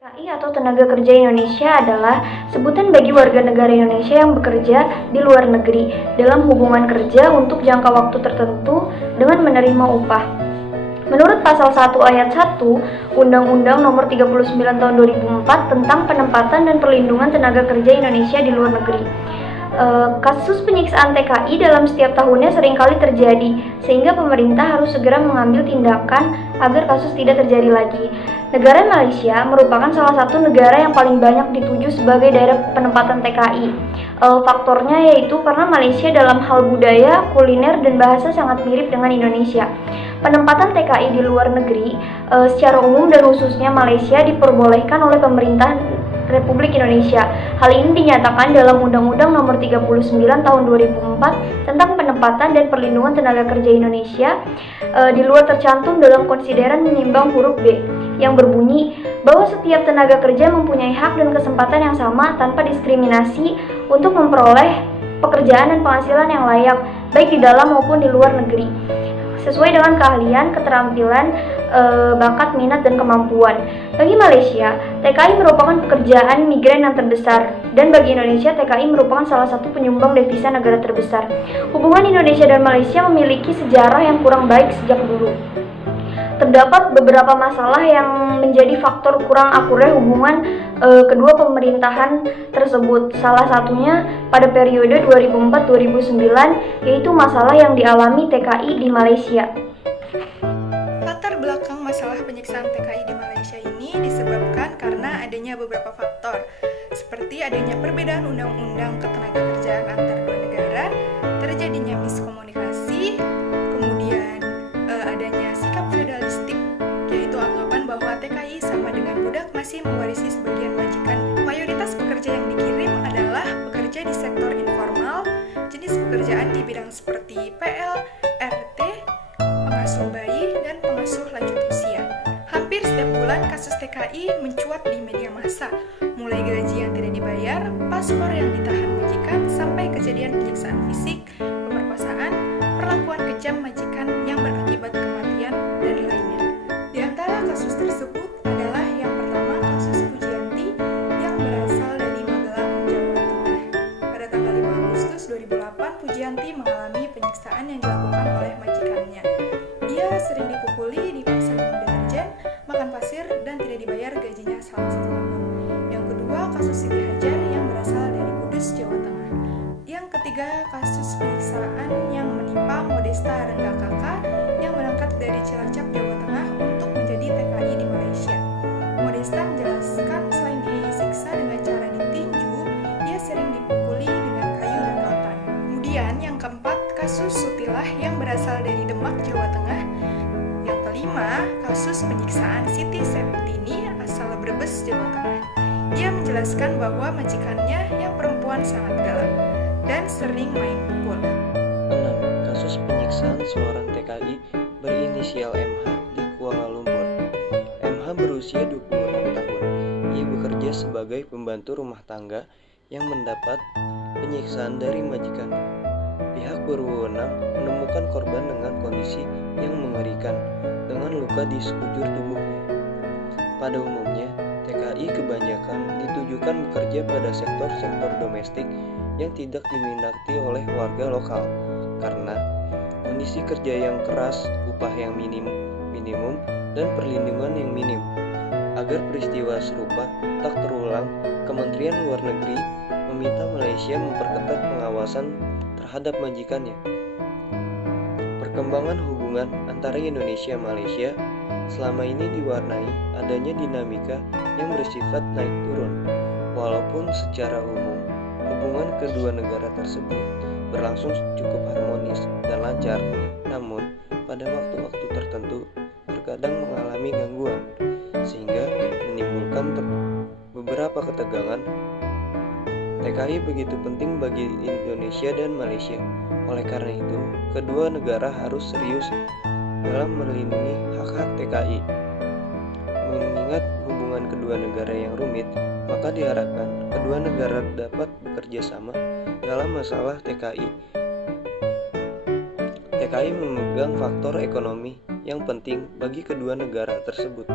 TKI atau Tenaga Kerja Indonesia adalah sebutan bagi warga negara Indonesia yang bekerja di luar negeri dalam hubungan kerja untuk jangka waktu tertentu dengan menerima upah. Menurut Pasal 1 Ayat 1 Undang-Undang Nomor 39 Tahun 2004 tentang penempatan dan perlindungan tenaga kerja Indonesia di luar negeri, kasus penyiksaan TKI dalam setiap tahunnya seringkali terjadi, sehingga pemerintah harus segera mengambil tindakan agar kasus tidak terjadi lagi. Negara Malaysia merupakan salah satu negara yang paling banyak dituju sebagai daerah penempatan TKI. Faktornya yaitu karena Malaysia dalam hal budaya, kuliner, dan bahasa sangat mirip dengan Indonesia. Penempatan TKI di luar negeri secara umum dan khususnya Malaysia diperbolehkan oleh pemerintah Republik Indonesia. Hal ini dinyatakan dalam Undang-Undang Nomor 39 Tahun 2004 tentang penempatan dan perlindungan tenaga kerja Indonesia. Di luar tercantum dalam konsideran menimbang huruf B yang berbunyi bahwa setiap tenaga kerja mempunyai hak dan kesempatan yang sama tanpa diskriminasi untuk memperoleh pekerjaan dan penghasilan yang layak, baik di dalam maupun di luar negeri, sesuai dengan keahlian, keterampilan, bakat, minat, dan kemampuan. Bagi Malaysia, TKI merupakan pekerjaan migran yang terbesar, dan bagi Indonesia, TKI merupakan salah satu penyumbang devisa negara terbesar. Hubungan Indonesia dan Malaysia memiliki sejarah yang kurang baik sejak dulu. Terdapat beberapa masalah yang menjadi faktor kurang akurnya hubungan kedua pemerintahan tersebut. Salah satunya pada periode 2004-2009, yaitu masalah yang dialami TKI di Malaysia. Latar belakang masalah penyiksaan TKI di Malaysia ini disebabkan karena adanya beberapa faktor, seperti adanya perbedaan undang-undang ketenagakerjaan antar dua negara, terjadinya miskomunikasi, kemudian adanya sikap feudalistik, yaitu anggapan bahwa TKI sama dengan budak masih mewarisi sebagian majikan. Mayoritas pekerja yang dikirim adalah pekerja di sektor informal, jenis pekerjaan di bidang seperti PL, RT, pengasuh bayi, dan pengasuh lanjut usia. Hampir setiap bulan kasus TKI mencuat di media massa, mulai gaji yang tidak dibayar, paspor yang ditahan majikan, sampai kejadian penyiksaan fisik, pemerkosaan, perlakuan kejam majikan yang berakibat kematian, dan lainnya. Di antara kasus tersebut adalah yang pertama kasus Pujianti yang berasal dari Magelang, Jawa Tengah. Pada tanggal 5 Agustus 2008, Pujianti mengalami penyiksaan yang dilakukan oleh majikannya. Ia sering dipukuli, dipaksa minum deterjen, makan pasir, dan tidak dibayar gajinya selama 1 tahun. Yang kedua, kasus Siti Hajar yang berasal dari Kudus, Jawa Tengah. Yang ketiga, kasus penyiksaan yang menimpa Modesta Rengga Kakak yang berangkat dari Cilacap, Jawa Tengah untuk menjadi TKI di Malaysia. Modesta menjelaskan selain disiksa dengan cara ditinju, ia sering dipukuli dengan kayu dan rotan. Kemudian yang keempat, kasus Sutilah yang berasal dari Demak, Jawa Tengah. Yang kelima, kasus penyiksaan Siti Septini asal Brebes, Jawa Tengah. Ia menjelaskan bahwa majikannya yang perempuan sangat galak dan sering main pukul. 6. Kasus penyiksaan seorang TKI berinisial MH di Kuala Lumpur. MH berusia 26 tahun. Ia bekerja sebagai pembantu rumah tangga yang mendapat penyiksaan dari majikannya. Pihak berwenang menemukan korban dengan kondisi yang mengerikan dengan luka di sekujur tubuhnya. Pada umumnya, TKI kebanyakan ditujukan bekerja pada sektor-sektor domestik yang tidak diminati oleh warga lokal karena kondisi kerja yang keras, upah yang minimum, dan perlindungan yang minim. Agar peristiwa serupa tak terulang, Kementerian Luar Negeri meminta Malaysia memperketat pengawasan terhadap majikannya. Perkembangan hubungan antara Indonesia dan Malaysia selama ini diwarnai adanya dinamika yang bersifat naik turun. Walaupun secara umum hubungan kedua negara tersebut berlangsung cukup harmonis dan lancar, namun pada waktu-waktu tertentu terkadang mengalami gangguan, sehingga menimbulkan beberapa ketegangan. TKI begitu penting bagi Indonesia dan Malaysia. Oleh karena itu, kedua negara harus serius dalam melindungi hak-hak TKI. Mengingat hubungan kedua negara yang rumit, maka diharapkan kedua negara dapat bekerja sama dalam masalah TKI. TKI memegang faktor ekonomi yang penting bagi kedua negara tersebut.